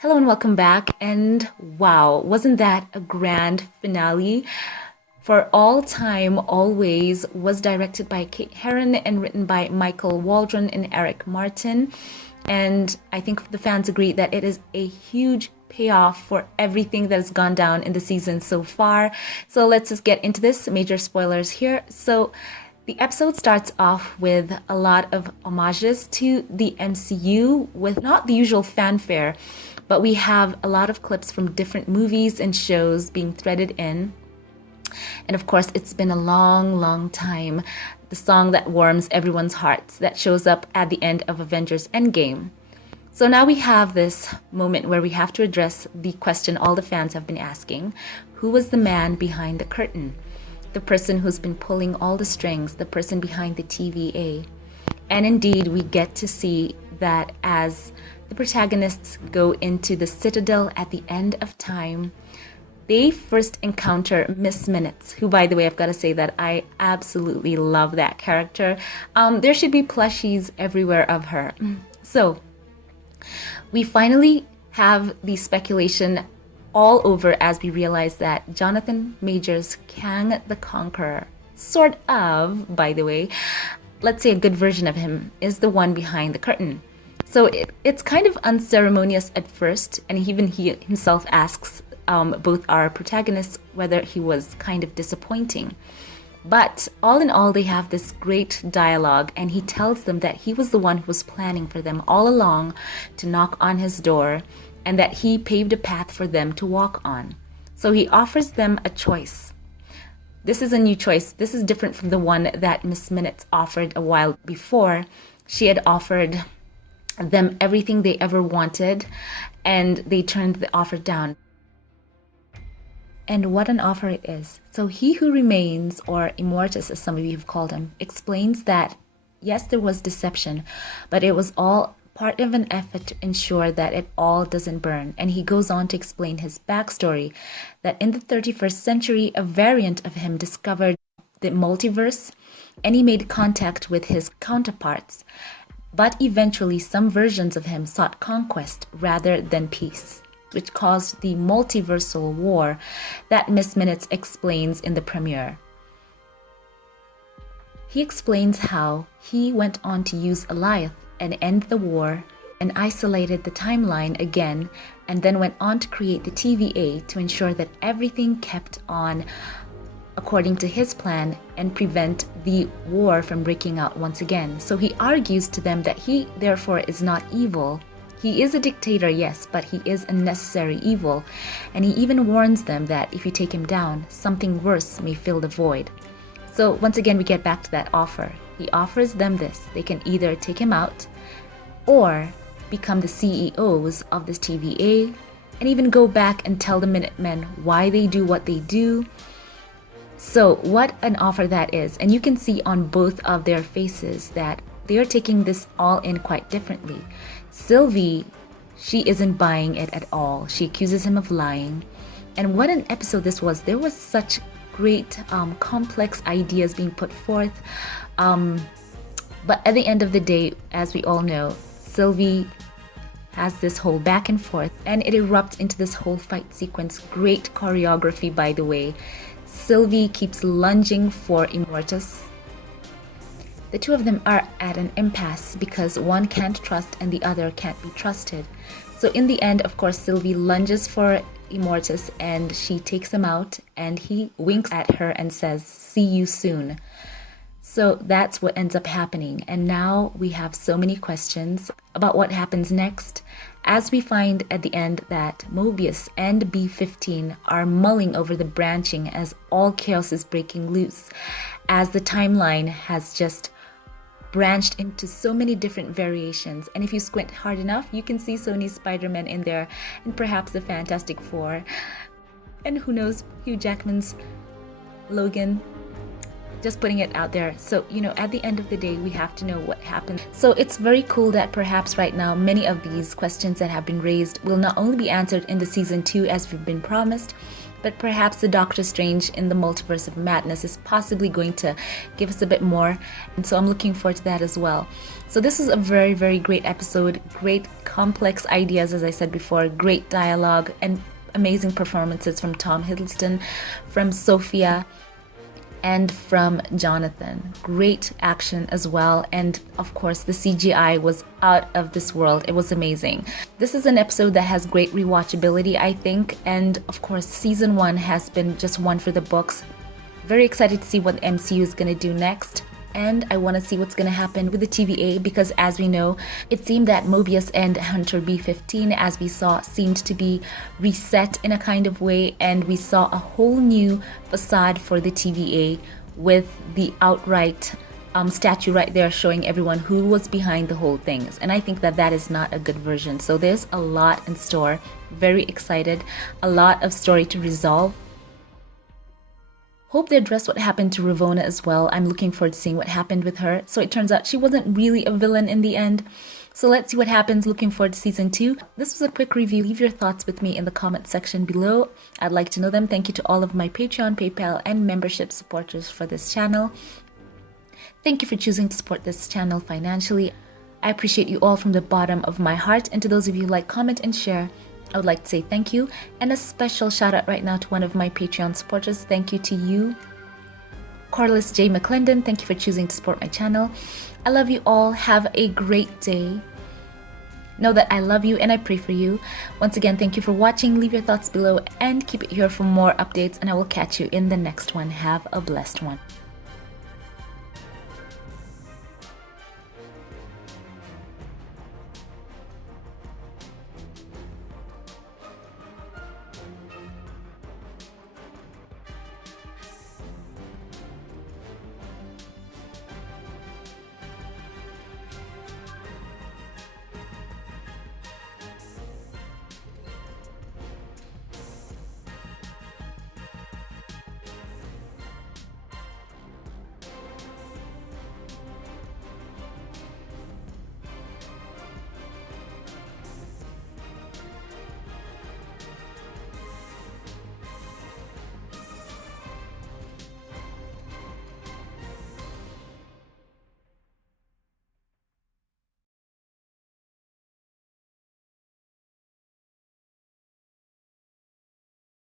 Hello and welcome back. And wow, wasn't that a grand finale? For All Time Always was directed by Kate Herron and written by Michael Waldron and Eric Martin. And I think the fans agree that it is a huge payoff for everything that has gone down in the season so far. So let's just get into this. Major spoilers here. So the episode starts off with a lot of homages to the MCU with not the usual fanfare, but we have a lot of clips from different movies and shows being threaded in. And of course, it's been a long time. The song that warms everyone's hearts that shows up at the end of Avengers Endgame. So now we have this moment where we have to address the question all the fans have been asking. Who was the man behind the curtain? The person who's been pulling all the strings, the person behind the TVA. And indeed, we get to see that as the protagonists go into the Citadel at the end of time, they first encounter Miss Minutes, who, by the way, I've got to say that I absolutely love that character. There should be plushies everywhere of her. So we finally have the speculation all over as we realize that Jonathan Majors, Kang the Conqueror, sort of, by the way, let's say a good version of him, is the one behind the curtain. So it's kind of unceremonious at first, and even he himself asks both our protagonists whether he was kind of disappointing. But all in all, they have this great dialogue, and he tells them that he was the one who was planning for them all along to knock on his door, and that he paved a path for them to walk on. So he offers them a choice. This is a new choice. This is different from the one that Miss Minutes offered a while before. She had offered them everything they ever wanted, and they turned the offer down. And what an offer it is. So he who remains, or Immortus as some of you have called him, explains that yes, there was deception, but it was all part of an effort to ensure that it all doesn't burn. And he goes on to explain his backstory, that in the 31st century, a variant of him discovered the multiverse, and he made contact with his counterparts. But eventually, some versions of him sought conquest rather than peace, which caused the multiversal war that Miss Minutes explains in the premiere. He explains how he went on to use Alioth and end the war and isolated the timeline again, and then went on to create the TVA to ensure that everything kept on according to his plan and prevent the war from breaking out once again. So he argues to them that he therefore is not evil. He is a dictator, yes, but he is a necessary evil. And he even warns them that if you take him down, something worse may fill the void. So once again, we get back to that offer. He offers them this. They can either take him out or become the CEOs of this TVA and even go back and tell the Minutemen why they do what they do. So what an offer that is. And you can see on both of their faces that they are taking this all in quite differently. Sylvie, she isn't buying it at all. She accuses him of lying. And what an episode this was. There was such great complex ideas being put forth. But at the end of the day, as we all know, Sylvie has this whole back and forth, and it erupts into this whole fight sequence. Great choreography, by the way. Sylvie keeps lunging for Immortus. The two of them are at an impasse because one can't trust and the other can't be trusted. So in the end, of course, Sylvie lunges for Immortus and she takes him out, and he winks at her and says, "See you soon." So that's what ends up happening. And now we have so many questions about what happens next, as we find at the end that Mobius and B-15 are mulling over the branching as all chaos is breaking loose, as the timeline has just branched into so many different variations. And if you squint hard enough, you can see Sony's Spider-Man in there, and perhaps the Fantastic Four. And who knows, Hugh Jackman's Logan. Just putting it out there. So, at the end of the day, we have to know what happened. So it's very cool that perhaps right now, many of these questions that have been raised will not only be answered in the season 2 as we've been promised, but perhaps the Doctor Strange in the Multiverse of Madness is possibly going to give us a bit more, and so I'm looking forward to that as well. So this was a very, very great episode, great complex ideas, as I said before, great dialogue, and amazing performances from Tom Hiddleston, from Sophia, and from Jonathan. Great action as well, and of course the CGI was out of this world. It was amazing. This is an episode that has great rewatchability, I think, and of course season 1 has been just one for the books. Very excited to see what the MCU is going to do next. And I want to see what's going to happen with the TVA, because as we know, it seemed that Mobius and Hunter B-15, as we saw, seemed to be reset in a kind of way, and we saw a whole new facade for the TVA with the outright statue right there showing everyone who was behind the whole things. And I think that that is not a good version. So there's a lot in store. Very excited. A lot of story to resolve. Hope they address what happened to Ravonna as well. I'm looking forward to seeing what happened with her. So it turns out she wasn't really a villain in the end. So let's see what happens. Looking forward to season 2. This was a quick review. Leave your thoughts with me in the comment section below. I'd like to know them. Thank you to all of my Patreon, PayPal, and membership supporters for this channel. Thank you for choosing to support this channel financially. I appreciate you all from the bottom of my heart. And to those of you who like, comment, and share, I would like to say thank you, and a special shout out right now to one of my Patreon supporters. Thank you to you, Corliss J. McClendon. Thank you for choosing to support my channel. I love you all. Have a great day. Know that I love you and I pray for you. Once again, thank you for watching. Leave your thoughts below and keep it here for more updates, and I will catch you in the next one. Have a blessed one.